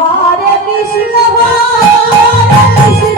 Krishna Krishna